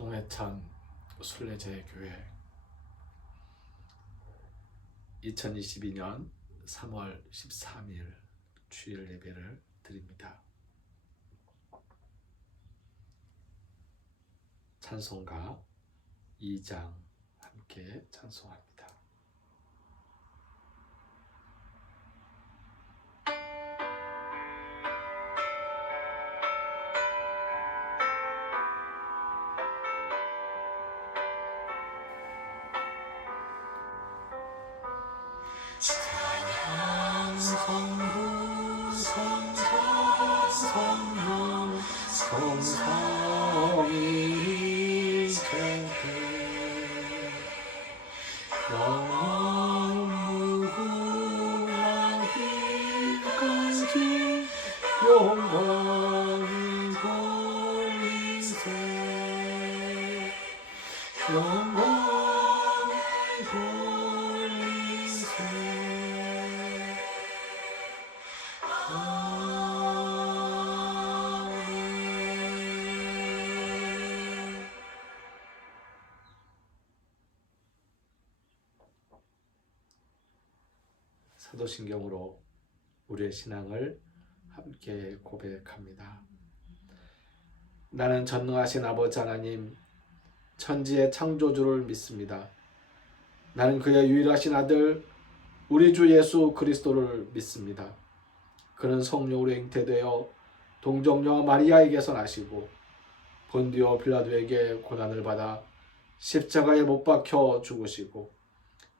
동해천 순례제교회 2022년 3월 13일 주일 예배를 드립니다. 찬송가 2장 함께 찬송합니다. 성부 성자 성령 성삼위 세계 영무궁하기까지 영광이 돌리세 영광이 돌리세 사도신경으로 우리의 신앙을 함께 고백합니다. 나는 전능하신 아버지 하나님, 천지의 창조주를 믿습니다. 나는 그의 유일하신 아들 우리 주 예수 그리스도를 믿습니다. 그는 성령으로 잉태되어 동정녀 마리아에게서 나시고 본디오 빌라도에게 고난을 받아 십자가에 못 박혀 죽으시고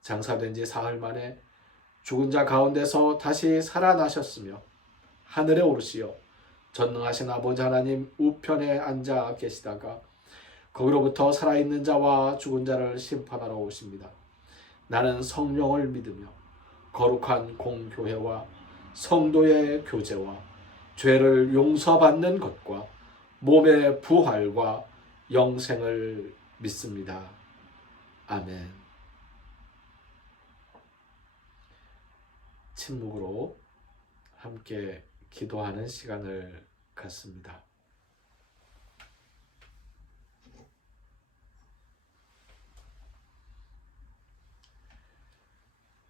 장사된 지 사흘 만에 죽은 자 가운데서 다시 살아나셨으며 하늘에 오르시어 전능하신 아버지 하나님 우편에 앉아 계시다가 거기로부터 살아있는 자와 죽은 자를 심판하러 오십니다. 나는 성령을 믿으며 거룩한 공교회와 성도의 교제와 죄를 용서받는 것과 몸의 부활과 영생을 믿습니다. 아멘. 침묵으로 함께 기도하는 시간을 갖습니다.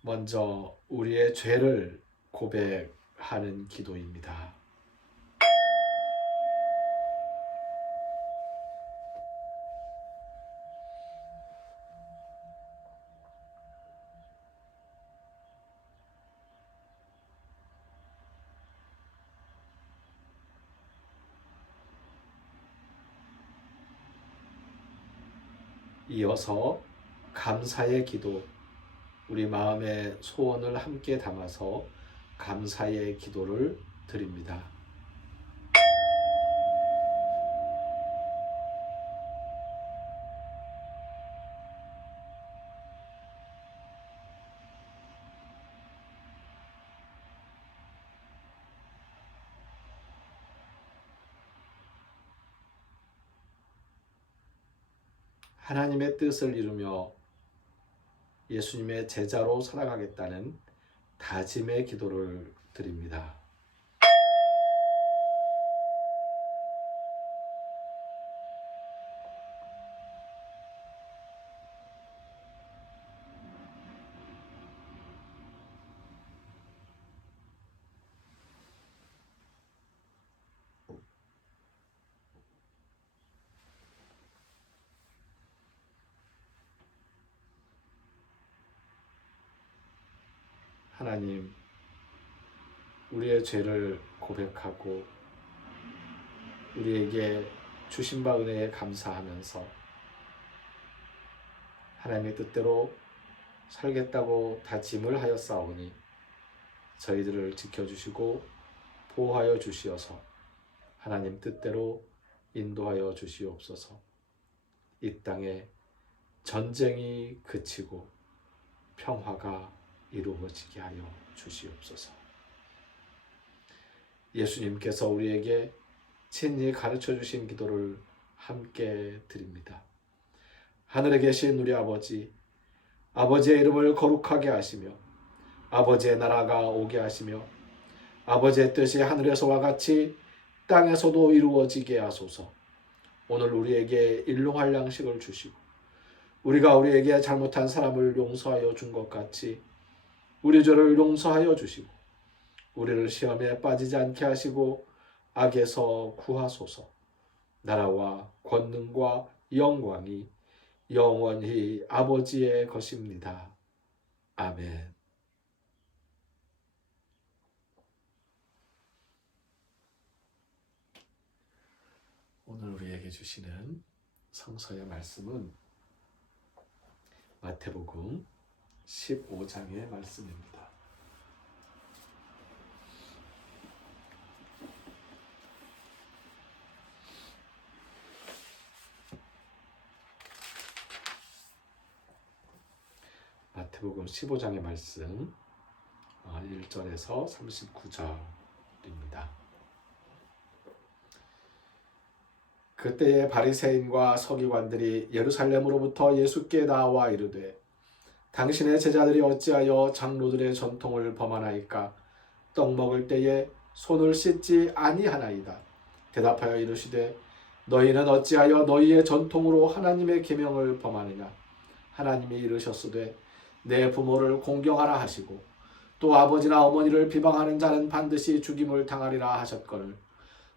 먼저 우리의 죄를 고백하는 기도입니다. 이어서 감사의 기도, 우리 마음의 소원을 함께 담아서 감사의 기도를 드립니다. 하나님의 뜻을 이루며 예수님의 제자로 살아가겠다는 다짐의 기도를 드립니다. 하나님, 우리의 죄를 고백하고 우리에게 주신 바 은혜에 감사하면서 하나님의 뜻대로 살겠다고 다짐을 하였사오니 저희들을 지켜주시고 보호하여 주시어서 하나님 뜻대로 인도하여 주시옵소서. 이 땅에 전쟁이 그치고 평화가 이루어지게 하여 주시옵소서. 예수님께서 우리에게 친히 가르쳐 주신 기도를 함께 드립니다. 하늘에 계신 우리 아버지, 아버지의 이름을 거룩하게 하시며 아버지의 나라가 오게 하시며 아버지의 뜻이 하늘에서와 같이 땅에서도 이루어지게 하소서. 오늘 우리에게 일용할 양식을 주시고 우리가 우리에게 잘못한 사람을 용서하여 준 것 같이 우리 죄를 용서하여 주시고 우리를 시험에 빠지지 않게 하시고 악에서 구하소서. 나라와 권능과 영광이 영원히 아버지의 것입니다. 아멘. 오늘 우리에게 주시는 성서의 말씀은 마태복음 15장의 말씀입니다. 마태복음 15장의 말씀 1절에서 39절입니다. 그때에 바리새인과 서기관들이 예루살렘으로부터 예수께 나와 이르되 당신의 제자들이 어찌하여 장로들의 전통을 범하나이까? 떡 먹을 때에 손을 씻지 아니하나이다. 대답하여 이르시되 너희는 어찌하여 너희의 전통으로 하나님의 계명을 범하느냐? 하나님이 이르셨으되 내 부모를 공경하라 하시고 또 아버지나 어머니를 비방하는 자는 반드시 죽임을 당하리라 하셨거늘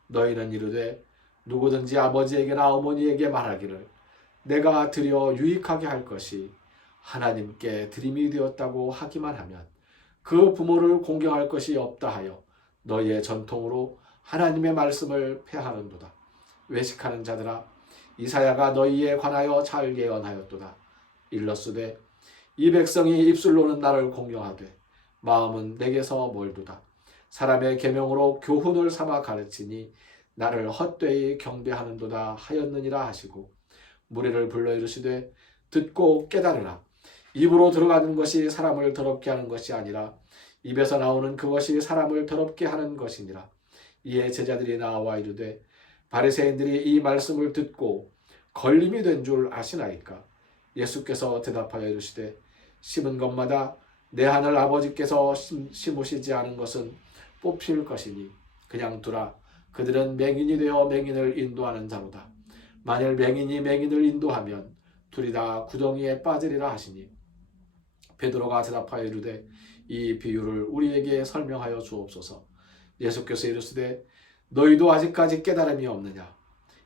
너희는 이르되 누구든지 아버지에게나 어머니에게 말하기를 내가 드려 유익하게 할 것이 하나님께 드림이 되었다고 하기만 하면 그 부모를 공경할 것이 없다 하여 너희의 전통으로 하나님의 말씀을 폐하는도다. 외식하는 자들아 이사야가 너희에 관하여 잘 예언하였도다. 일렀으되 이 백성이 입술로는 나를 공경하되 마음은 내게서 멀도다. 사람의 계명으로 교훈을 삼아 가르치니 나를 헛되이 경배하는도다 하였느니라 하시고 무리를 불러 이르시되 듣고 깨달으라. 입으로 들어가는 것이 사람을 더럽게 하는 것이 아니라 입에서 나오는 그것이 사람을 더럽게 하는 것이니라. 이에 제자들이 나와 이르되 바리새인들이 이 말씀을 듣고 걸림이 된 줄 아시나이까? 예수께서 대답하여 이르시되 심은 것마다 내 하늘 아버지께서 심으시지 않은 것은 뽑힐 것이니 그냥 두라. 그들은 맹인이 되어 맹인을 인도하는 자로다. 만일 맹인이 맹인을 인도하면 둘이 다 구덩이에 빠지리라 하시니 베드로가 대답하여 이르되 이 비유를 우리에게 설명하여 주옵소서. 예수께서 이르시되 너희도 아직까지 깨달음이 없느냐?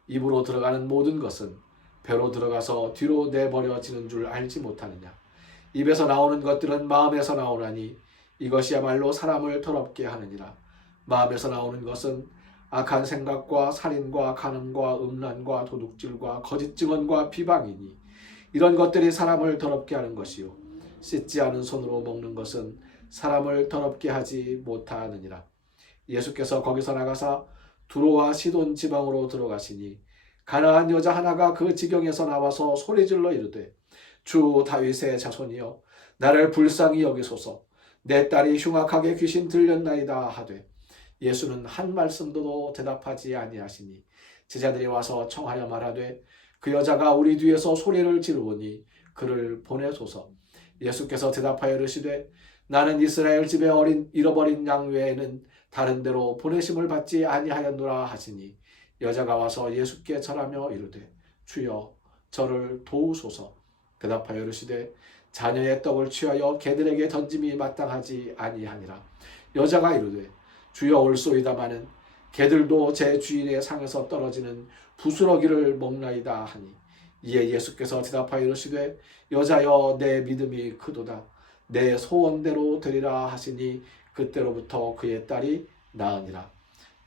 입으로 들어가는 모든 것은 배로 들어가서 뒤로 내버려지는 줄 알지 못하느냐? 입에서 나오는 것들은 마음에서 나오나니 이것이야말로 사람을 더럽게 하느니라. 마음에서 나오는 것은 악한 생각과 살인과 간음과 음란과 도둑질과 거짓 증언과 비방이니 이런 것들이 사람을 더럽게 하는 것이요 씻지 않은 손으로 먹는 것은 사람을 더럽게 하지 못하느니라. 예수께서 거기서 나가사 두로와 시돈 지방으로 들어가시니 가나안 여자 하나가 그 지경에서 나와서 소리질러 이르되 주 다윗의 자손이여 나를 불쌍히 여기소서. 내 딸이 흉악하게 귀신 들렸나이다 하되 예수는 한 말씀도 대답하지 아니하시니 제자들이 와서 청하여 말하되 그 여자가 우리 뒤에서 소리를 지르오니 그를 보내소서. 예수께서 대답하여 이르시되 나는 이스라엘 집에 잃어버린 양 외에는 다른 데로 보내심을 받지 아니하였노라 하시니 여자가 와서 예수께 절하며 이르되 주여 저를 도우소서. 대답하여 이르시되 자녀의 떡을 취하여 개들에게 던짐이 마땅하지 아니하니라. 여자가 이르되 주여 올소이다마는 개들도 제 주인의 상에서 떨어지는 부스러기를 먹나이다 하니 이에 예수께서 대답하여 이르시되 여자여 내 믿음이 크도다. 내 소원대로 되리라 하시니 그때로부터 그의 딸이 나으니라.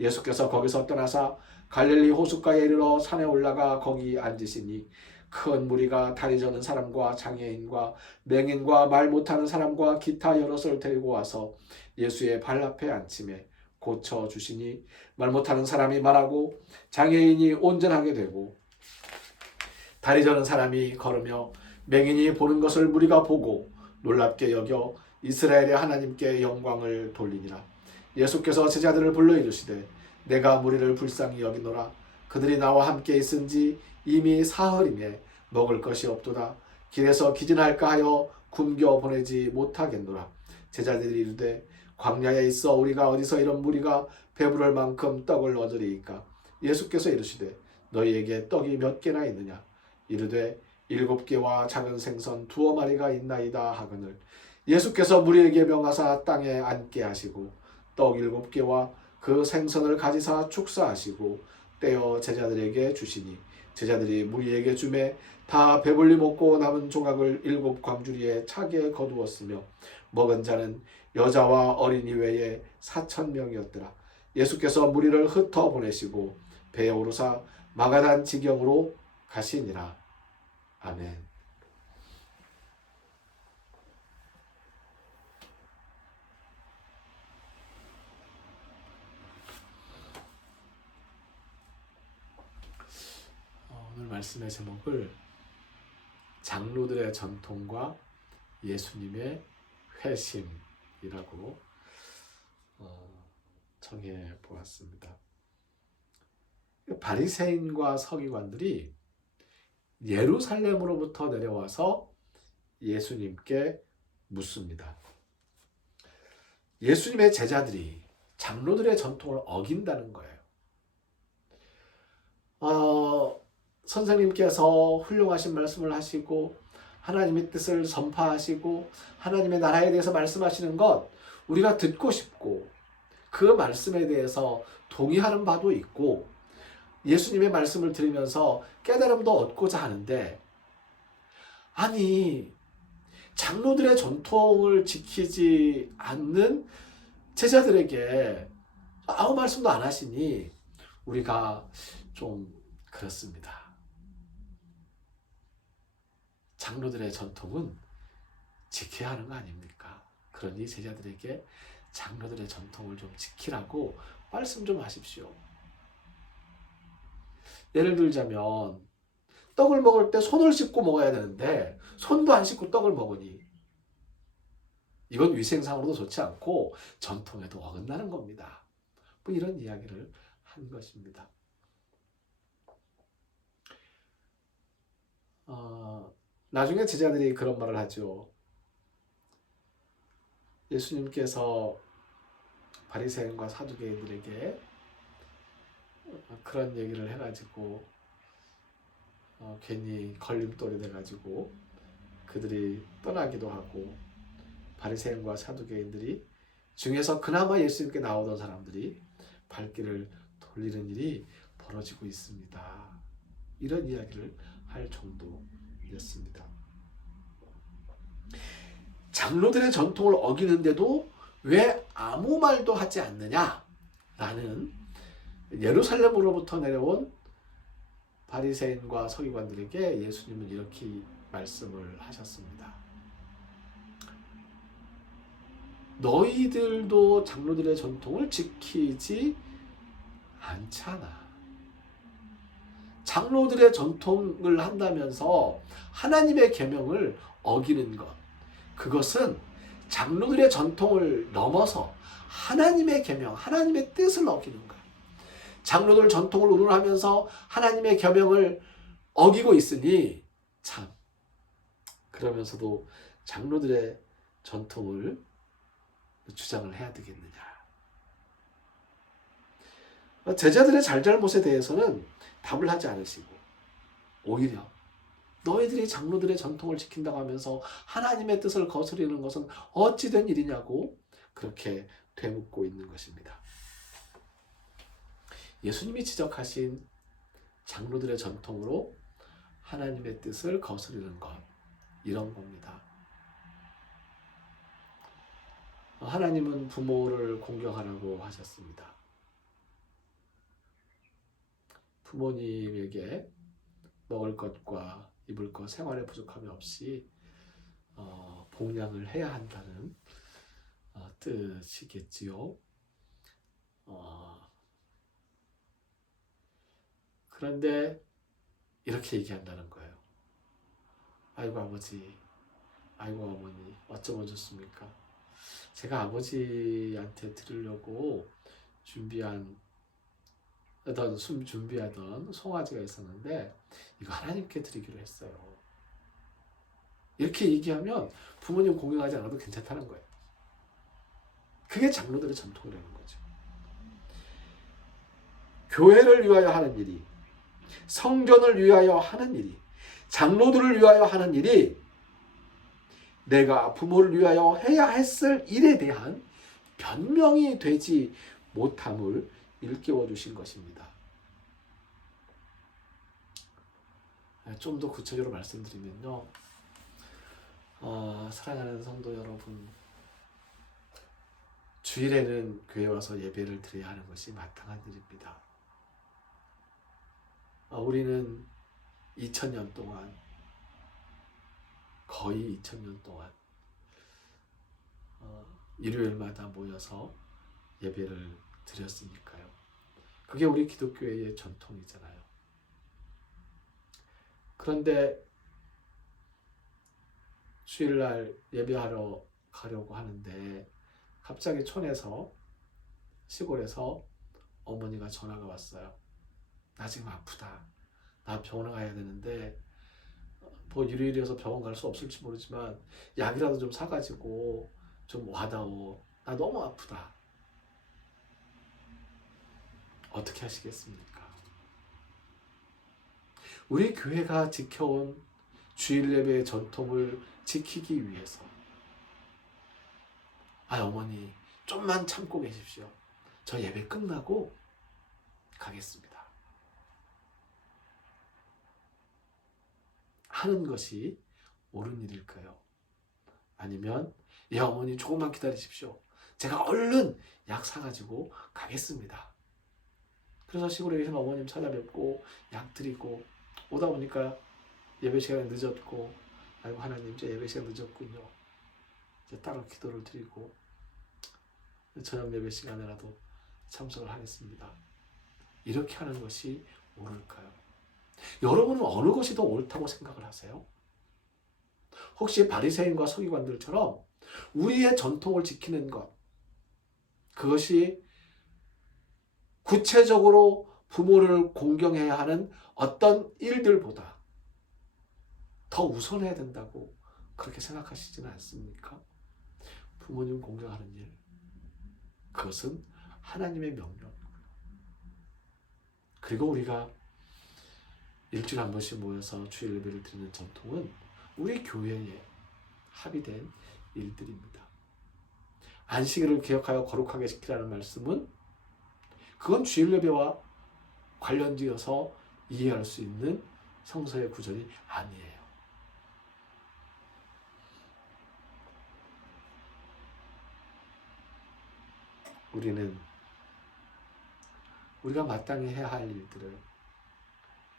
예수께서 거기서 떠나사 갈릴리 호숫가에 이르러 산에 올라가 거기 앉으시니 큰 무리가 다리 저는 사람과 장애인과 맹인과 말 못하는 사람과 기타 여럿을 데리고 와서 예수의 발 앞에 앉히매 고쳐주시니 말 못하는 사람이 말하고 장애인이 온전하게 되고 다리 저는 사람이 걸으며 맹인이 보는 것을 무리가 보고 놀랍게 여겨 이스라엘의 하나님께 영광을 돌리니라. 예수께서 제자들을 불러 이르시되 내가 무리를 불쌍히 여기노라. 그들이 나와 함께 있은지 이미 사흘이매 먹을 것이 없도다. 길에서 기진할까 하여 굶겨 보내지 못하겠노라. 제자들이 이르되 광야에 있어 우리가 어디서 이런 무리가 배부를 만큼 떡을 얻으리이까? 예수께서 이르시되 너희에게 떡이 몇 개나 있느냐? 이르되 7개와 작은 생선 2마리가 있나이다 하거늘 예수께서 무리에게 명하사 땅에 앉게 하시고 떡 7개와 그 생선을 가지사 축사하시고 떼어 제자들에게 주시니 제자들이 무리에게 주매 다 배불리 먹고 남은 조각을 7광주리에 차게 거두었으며 먹은 자는 여자와 어린이 외에 4,000명이었더라. 예수께서 무리를 흩어 보내시고 배에 오르사 마가단 지경으로 가시니라. 아멘. 오늘 말씀의 제목을 장로들의 전통과 예수님의 회심이라고 정해 보았습니다. 바리새인과 서기관들이 예루살렘으로부터 내려와서 예수님께 묻습니다. 예수님의 제자들이 장로들의 전통을 어긴다는 거예요. 선생님께서 훌륭하신 말씀을 하시고 하나님의 뜻을 선포하시고 하나님의 나라에 대해서 말씀하시는 것 우리가 듣고 싶고 그 말씀에 대해서 동의하는 바도 있고 예수님의 말씀을 들으면서 깨달음도 얻고자 하는데 아니 장로들의 전통을 지키지 않는 제자들에게 아무 말씀도 안 하시니 우리가 좀 그렇습니다. 장로들의 전통은 지켜야 하는 거 아닙니까? 그러니 제자들에게 장로들의 전통을 좀 지키라고 말씀 좀 하십시오. 예를 들자면 떡을 먹을 때 손을 씻고 먹어야 되는데 손도 안 씻고 떡을 먹으니 이건 위생상으로도 좋지 않고 전통에도 어긋나는 겁니다. 뭐 이런 이야기를 한 것입니다. 나중에 제자들이 그런 말을 하죠. 예수님께서 바리새인과 사두개인들에게 그런 얘기를 해가지고 괜히 걸림돌이 돼가지고 그들이 떠나기도 하고 바리새인과 사두개인들이 중에서 그나마 예수님께 나오던 사람들이 발길을 돌리는 일이 벌어지고 있습니다. 이런 이야기를 할 정도였습니다. 장로들의 전통을 어기는데도 왜 아무 말도 하지 않느냐라는 예루살렘으로부터 내려온 바리새인과 서기관들에게 예수님은 이렇게 말씀을 하셨습니다. 너희들도 장로들의 전통을 지키지 않잖아. 장로들의 전통을 한다면서 하나님의 계명을 어기는 것, 그것은 장로들의 전통을 넘어서 하나님의 계명, 하나님의 뜻을 어기는 거예요. 장로들 전통을 운운하면서 하나님의 계명을 어기고 있으니 참 그러면서도 장로들의 전통을 주장을 해야 되겠느냐. 제자들의 잘잘못에 대해서는 답을 하지 않으시고 오히려 너희들이 장로들의 전통을 지킨다고 하면서 하나님의 뜻을 거스르는 것은 어찌 된 일이냐고 그렇게 되묻고 있는 것입니다. 예수님이 지적하신 장로들의 전통으로 하나님의 뜻을 거스르는 것, 이런 겁니다. 하나님은 부모를 공경하라고 하셨습니다. 부모님에게 먹을 것과 입을 것, 생활의 부족함이 없이 봉양을 해야 한다는 뜻이겠지요. 그런데 이렇게 얘기한다는 거예요. 아이고 아버지, 아이고 어머니, 어쩌면 좋습니까? 제가 아버지한테 드리려고 준비하던 송아지가 있었는데 이거 하나님께 드리기로 했어요. 이렇게 얘기하면 부모님 공경하지 않아도 괜찮다는 거예요. 그게 장로들의 전통이라는 거죠. 교회를 위하여 하는 일이 성전을 위하여 하는 일이, 장로들을 위하여 하는 일이 내가 부모를 위하여 해야 했을 일에 대한 변명이 되지 못함을 일깨워 주신 것입니다. 좀 더 구체적으로 말씀드리면요, 사랑하는 성도 여러분, 주일에는 교회 와서 예배를 드려야 하는 것이 마땅한 일입니다. 우리는 2000년 동안, 거의 2000년 동안 일요일마다 모여서 예배를 드렸으니까요. 그게 우리 기독교회의 전통이잖아요. 그런데 주일날 예배하러 가려고 하는데 갑자기 촌에서, 시골에서 어머니가 전화가 왔어요. 나 지금 아프다. 나 병원 가야 되는데 뭐 일요일이어서 병원 갈 수 없을지 모르지만 약이라도 좀 사가지고 좀 와다오. 나 너무 아프다. 어떻게 하시겠습니까? 우리 교회가 지켜온 주일 예배의 전통을 지키기 위해서, 어머니 좀만 참고 계십시오. 저 예배 끝나고 가겠습니다. 하는 것이 옳은 일일까요? 아니면 어머니 조금만 기다리십시오. 제가 얼른 약 사가지고 가겠습니다. 그래서 시골에 계신 어머님 찾아뵙고 약 드리고 오다 보니까 예배 시간이 늦었고, 아이고 하나님 제 예배 시간 늦었군요. 이제 따로 기도를 드리고 저녁 예배 시간에라도 참석을 하겠습니다. 이렇게 하는 것이 옳을까요? 여러분은 어느 것이 더 옳다고 생각을 하세요? 혹시 바리새인과 서기관들처럼 우리의 전통을 지키는 것, 그것이 구체적으로 부모를 공경해야 하는 어떤 일들보다 더 우선해야 된다고 그렇게 생각하시지는 않습니까? 부모님 공경하는 일, 그것은 하나님의 명령이고요. 그리고 우리가 일주일에 한 번씩 모여서 주일 예배를 드리는 전통은 우리 교회에 합의된 일들입니다. 안식일을 기억하여 거룩하게 지키라는 말씀은 그건 주일 예배와 관련되어서 이해할 수 있는 성서의 구절이 아니에요. 우리는 우리가 마땅히 해야 할 일들을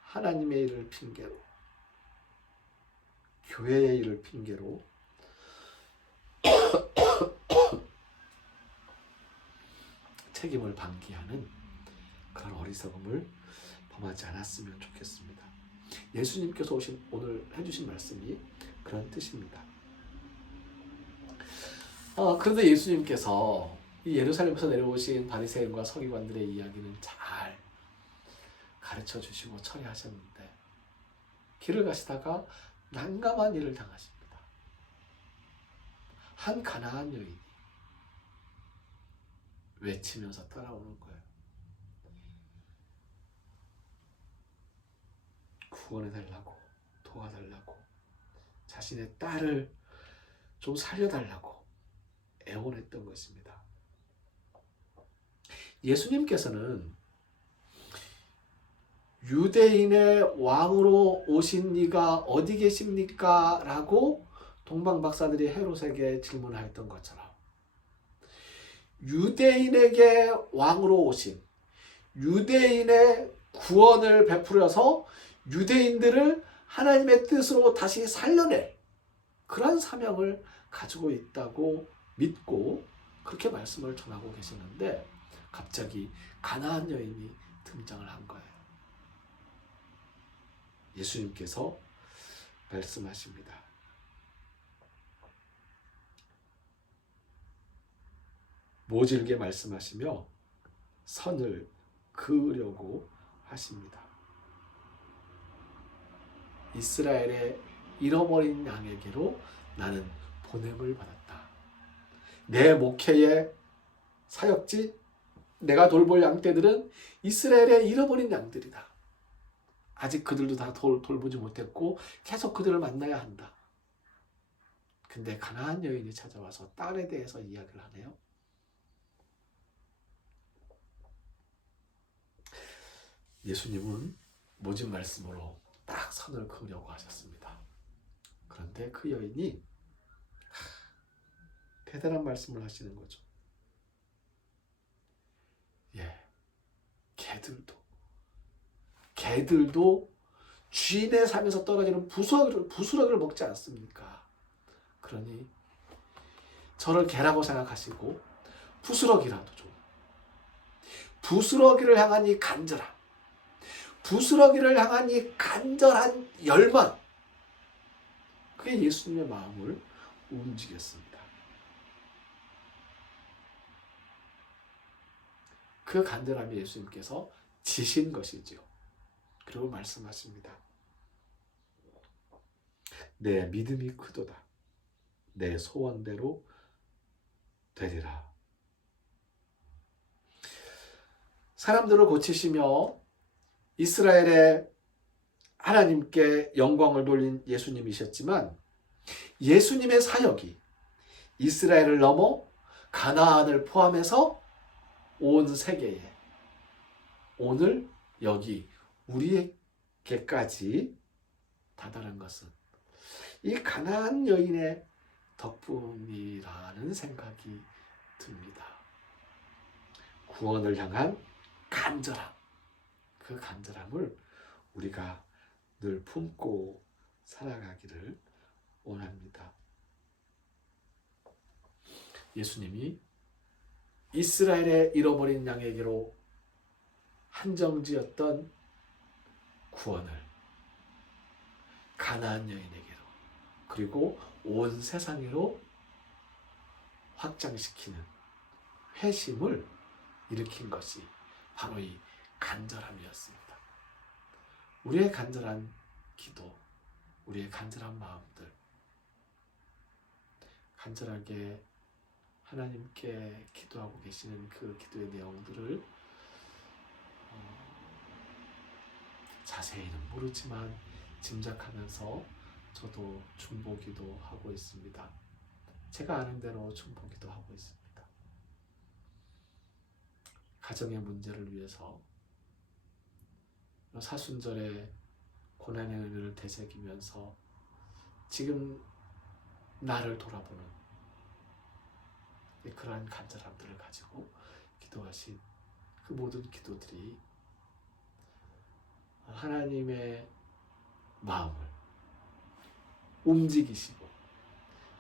하나님의 일을 핑계로, 교회의 일을 핑계로 책임을 방기하는 그런 어리석음을 범하지 않았으면 좋겠습니다. 예수님께서 오늘 해주신 말씀이 그런 뜻입니다. 그런데 예수님께서 이 예루살렘에서 내려오신 바리새인과 서기관들의 이야기는 잘 가르쳐 주시고 처리하셨는데 길을 가시다가 난감한 일을 당하십니다. 한 가나안 여인이 외치면서 따라오는 거예요. 구원해달라고, 도와달라고, 자신의 딸을 좀 살려달라고 애원했던 것입니다. 예수님께서는 유대인의 왕으로 오신 이가 어디 계십니까? 라고 동방박사들이 헤롯에게 질문하였던 것처럼 유대인에게 왕으로 오신, 유대인의 구원을 베풀어서 유대인들을 하나님의 뜻으로 다시 살려낼 그런 사명을 가지고 있다고 믿고 그렇게 말씀을 전하고 계시는데 갑자기 가나안 여인이 등장을 한 거예요. 예수님께서 말씀하십니다. 모질게 말씀하시며 선을 그으려고 하십니다. 이스라엘의 잃어버린 양에게로 나는 보냄을 받았다. 내 목회의 사역지, 내가 돌볼 양떼들은 이스라엘의 잃어버린 양들이다. 아직 그들도 다 돌보지 못했고 계속 그들을 만나야 한다. 근데 가나안 여인이 찾아와서 딸에 대해서 이야기를 하네요. 예수님은 모진 말씀으로 딱 선을 그으려고 하셨습니다. 그런데 그 여인이 대단한 말씀을 하시는 거죠. 예, 개들도 주인의 삶에서 떨어지는 부스러기를 먹지 않습니까? 그러니 저를 개라고 생각하시고 부스러기라도 좀, 부스러기를 향한 이 간절함, 부스러기를 향한 이 간절한 열망, 그게 예수님의 마음을 움직였습니다. 그 간절함이 예수님께서 지신 것이지요. 그리고 말씀하십니다. 내 믿음이 크도다. 내 소원대로 되리라. 사람들을 고치시며 이스라엘의 하나님께 영광을 돌린 예수님이셨지만 예수님의 사역이 이스라엘을 넘어 가나안을 포함해서 온 세계에 오늘 여기 우리에게까지 다다른 것은 이 가나안 여인의 덕분이라는 생각이 듭니다. 구원을 향한 간절함, 그 간절함을 우리가 늘 품고 살아가기를 원합니다. 예수님이 이스라엘의 잃어버린 양에게로 한정지었던 구원을 가나안 여인에게로 그리고 온 세상으로 확장시키는 회심을 일으킨 것이 바로 이 간절함이었습니다. 우리의 간절한 기도, 우리의 간절한 마음들, 간절하게 하나님께 기도하고 계시는 그 기도의 내용들을 자세히는 모르지만 짐작하면서 저도 중보기도 하고 있습니다. 제가 아는 대로 중보기도 하고 있습니다. 가정의 문제를 위해서 사순절에 고난의 의미를 되새기면서 지금 나를 돌아보는 그러한 간절함들을 가지고 기도하신 그 모든 기도들이 하나님의 마음을 움직이시고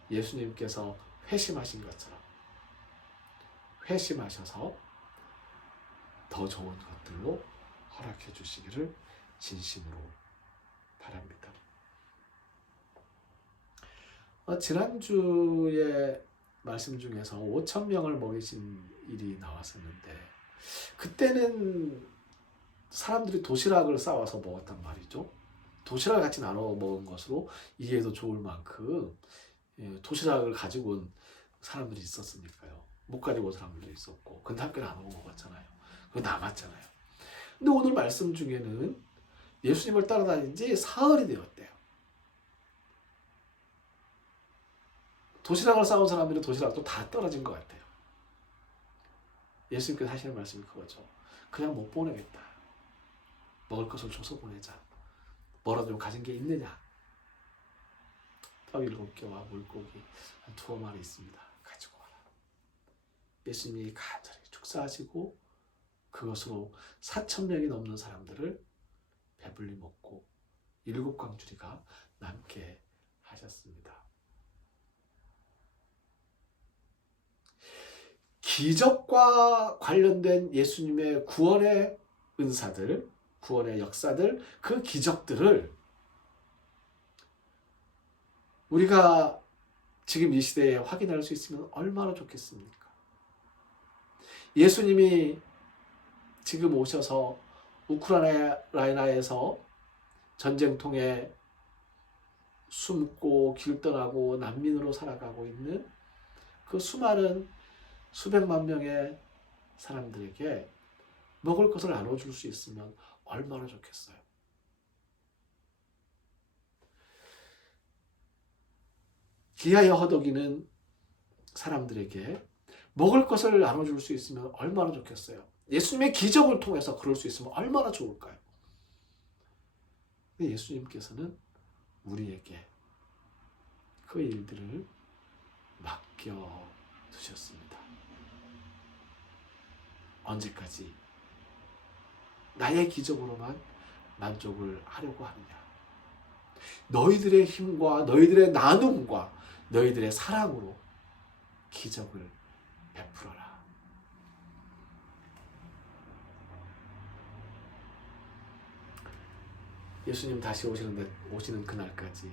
예수님께서 회심하신 것처럼 회심하셔서 더 좋은 것들로 허락해 주시기를 진심으로 바랍니다. 지난주에 말씀 중에서 5,000명을 먹이신 일이 나왔었는데 그때는 사람들이 도시락을 싸와서 먹었단 말이죠. 도시락을 같이 나눠 먹은 것으로 이해도 좋을 만큼 도시락을 가지고 온 사람들이 있었으니까요. 못 가지고 온 사람들도 있었고 근데 함께 나눠 먹었잖아요. 그거 남았잖아요. 근데 오늘 말씀 중에는 예수님을 따라다닌 지 사흘이 되었대요. 도시락을 싸온 사람들은 도시락도 다 떨어진 것 같아요. 예수님께서 하시는 말씀이 그거죠. 그냥 못 보내겠다. 먹을 것을 줘서 보내자. 뭐라도 좀 가진 게 있느냐? 떡 7개와 물고기 한 2마리 있습니다. 가지고 와라. 예수님이 간절히 축사하시고 그것으로 4,000명이 넘는 사람들을 배불리 먹고 7 광주리가 남게 하셨습니다. 기적과 관련된 예수님의 구원의 은사들, 구원의 역사들, 그 기적들을 우리가 지금 이 시대에 확인할 수 있으면 얼마나 좋겠습니까? 예수님이 지금 오셔서 우크라이나에서 전쟁통에 숨고 길 떠나고 난민으로 살아가고 있는 그 수많은 수백만 명의 사람들에게 먹을 것을 나눠줄 수 있으면 얼마나 좋겠어요. 기하여 허덕이는 사람들에게 먹을 것을 나눠줄 수 있으면 얼마나 좋겠어요. 예수님의 기적을 통해서 그럴 수 있으면 얼마나 좋을까요? 근데 예수님께서는 우리에게 그 일들을 맡겨 두셨습니다. 언제까지 나의 기적으로만 만족을 하려고 하느냐? 너희들의 힘과 너희들의 나눔과 너희들의 사랑으로 기적을 베풀어라. 예수님 다시 오시는 그날까지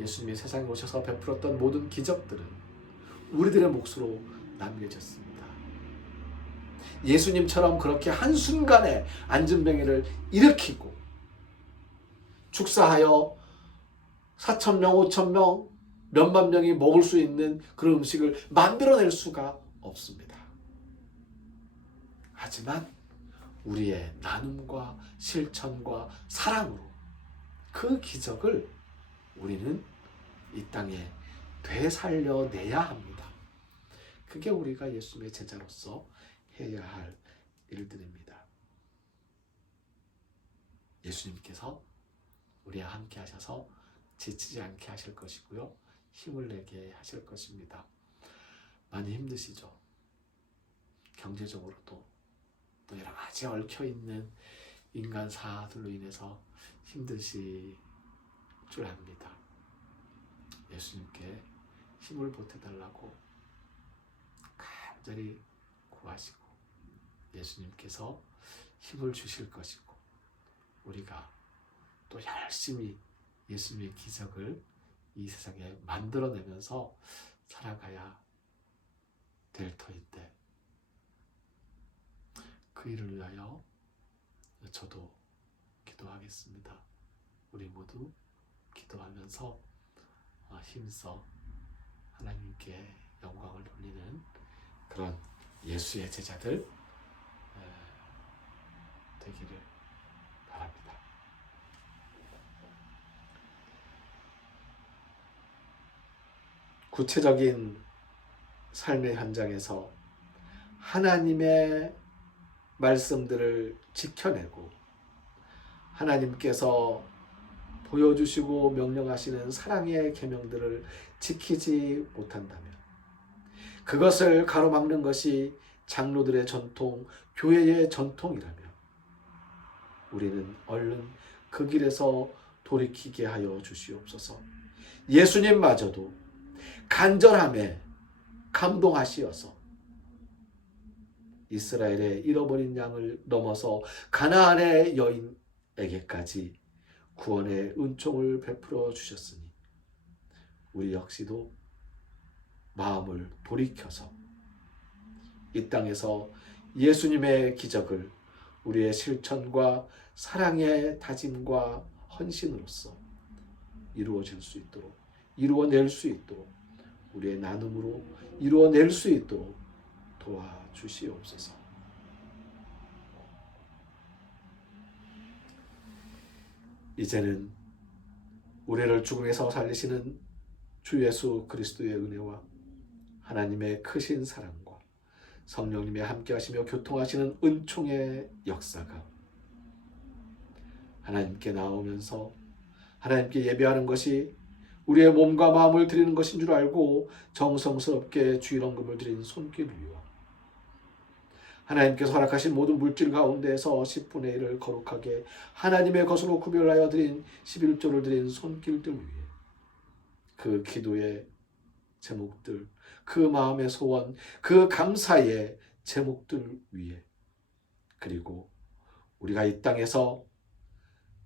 예수님이 세상에 오셔서 베풀었던 모든 기적들은 우리들의 몫으로 남겨졌습니다. 예수님처럼 그렇게 한순간에 안진뱅이를 일으키고 축사하여 4,000명, 5,000명, 몇만 명이 먹을 수 있는 그런 음식을 만들어낼 수가 없습니다. 하지만 우리의 나눔과 실천과 사랑으로 그 기적을 우리는 이 땅에 되살려내야 합니다. 그게 우리가 예수님의 제자로서 해야 할 일들입니다. 예수님께서 우리와 함께 하셔서 지치지 않게 하실 것이고요. 힘을 내게 하실 것입니다. 많이 힘드시죠? 경제적으로도 또 여러 가지 얽혀있는 인간사들로 인해서 힘드실 줄 압니다. 예수님께 힘을 보태달라고 간절히 구하시고 예수님께서 힘을 주실 것이고 우리가 또 열심히 예수님의 기적을 이 세상에 만들어내면서 살아가야 될 터인데 그 일을 위하여 저도 기도하겠습니다. 우리 모두 기도하면서 힘써 하나님께 영광을 돌리는 그런 예수의 제자들 되기를 바랍니다. 구체적인 삶의 현장에서 하나님의 말씀들을 지켜내고 하나님께서 보여주시고 명령하시는 사랑의 계명들을 지키지 못한다면 그것을 가로막는 것이 장로들의 전통, 교회의 전통이라면 우리는 얼른 그 길에서 돌이키게 하여 주시옵소서. 예수님마저도 간절함에 감동하시어서 이스라엘의 잃어버린 양을 넘어서 가나안의 여인에게까지 구원의 은총을 베풀어 주셨으니 우리 역시도 마음을 돌이켜서 이 땅에서 예수님의 기적을 우리의 실천과 사랑의 다짐과 헌신으로서 이루어질 수 있도록 이루어낼 수 있도록 우리의 나눔으로 이루어낼 수 있도록 도와주시옵소서. 이제는 우리를 죽음에서 살리시는 주 예수 그리스도의 은혜와 하나님의 크신 사랑과 성령님의 함께하시며 교통하시는 은총의 역사가 하나님께 나오면서 하나님께 예배하는 것이 우리의 몸과 마음을 드리는 것인 줄 알고 정성스럽게 주일헌금을 드린 손길 위와 하나님께서 허락하신 모든 물질 가운데에서 10분의 1을 거룩하게 하나님의 것으로 구별하여 드린 11조를 드린 손길들 위에 그 기도의 제목들, 그 마음의 소원, 그 감사의 제목들 위에 그리고 우리가 이 땅에서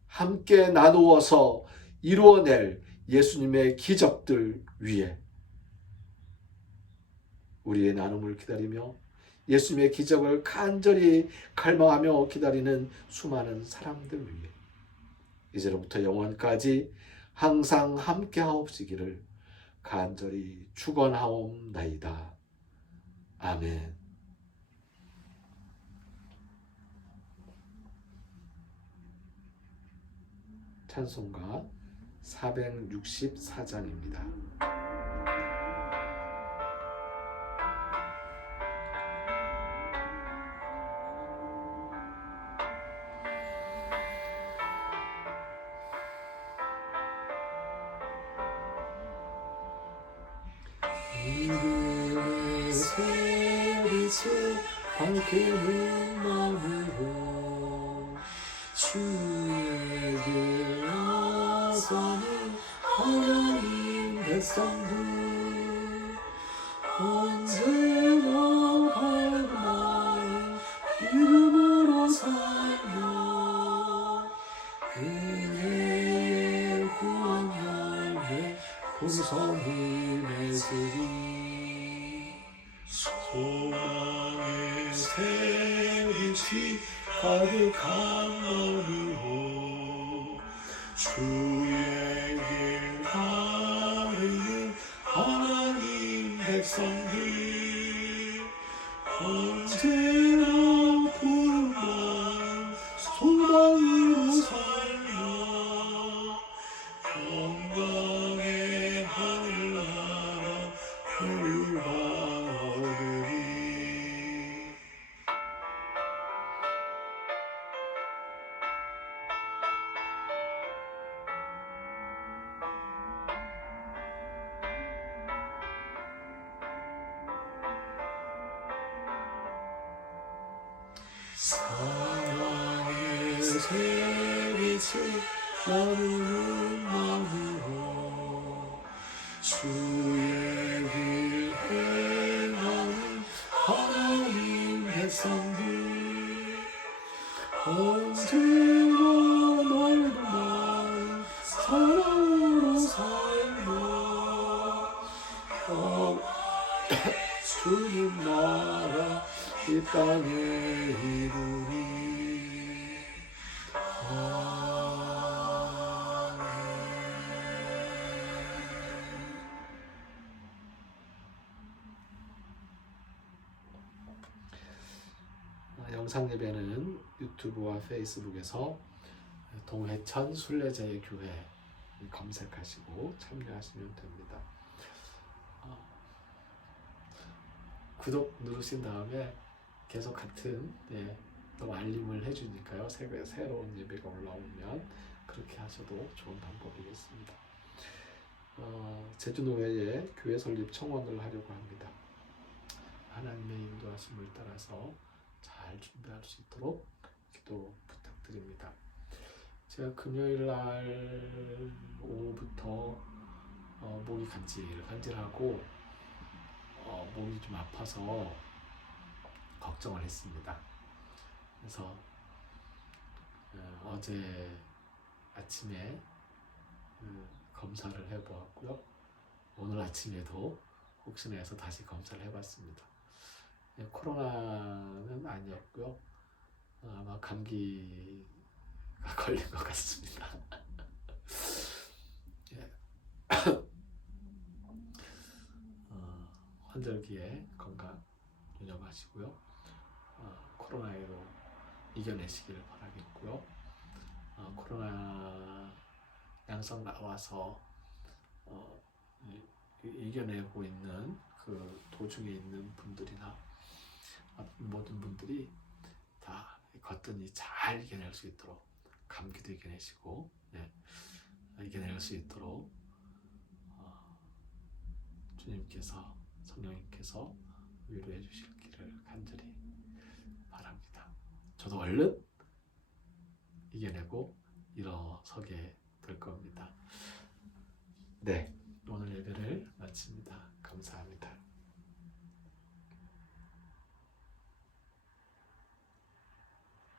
함께 나누어서 이루어낼 예수님의 기적들 위에 우리의 나눔을 기다리며 예수님의 기적을 간절히 갈망하며 기다리는 수많은 사람들 위해 이제로부터 영원까지 항상 함께하옵시기를 간절히 축원하옵나이다. 아멘. 찬송가 464장입니다. 믿음의 새빛을 밝히는 마음으로 주에게 나서는 하나님 백성들 언제나 밝은 마음 믿음으로 살며 은혜의 구원 열매 풍성히 맺으리 소망의 새빛이 가득한 마음으로 주의 길 가르는 하나님 백성들 언제나 푸른 마음 소망으로 살며 영광의 하늘나라 열방하오리. 사랑의 새빛을 나누는 마음으로 주의 길 행하는 하나님 백성들 언제나 넓은 마음 사랑으로 살며 주님 나라 이 땅에 이루리. 영상 예배는 유튜브와 페이스북에서 동해천 순례자의 교회 검색하시고 참여하시면 됩니다. 구독 누르신 다음에 계속 같은 또 알림을 해주니까요. 새로운 예배가 올라오면 그렇게 하셔도 좋은 방법이겠습니다. 제주노회에 교회 설립 청원을 하려고 합니다. 하나님의 인도하심을 따라서 잘 준비할 수 있도록 기도 부탁드립니다. 제가 금요일 날 오후부터 목이 간질간질하고 몸이 좀 아파서 걱정을 했습니다. 그래서 어제 아침에 검사를 해보았고요. 오늘 아침에도 혹시나 해서 다시 검사를 해봤습니다. 코로나는 아니었고요. 아마 감기가 걸린 것 같습니다. 환절기에 건강 유념하시고요. 코로나로 이겨내시길 바라겠고요. 코로나 양성 나와서 이겨내고 있는 그 도중에 있는 분들이나 모든 분들이 다 거뜬히 잘 이겨낼 수 있도록 감기도 이겨내시고 이겨낼 수 있도록 주님께서 성령님께서 위로해 주실 길을 간절히 바랍니다. 저도 얼른 이겨내고 일어서게 될 겁니다. 네, 오늘 예배를 마칩니다. 감사합니다.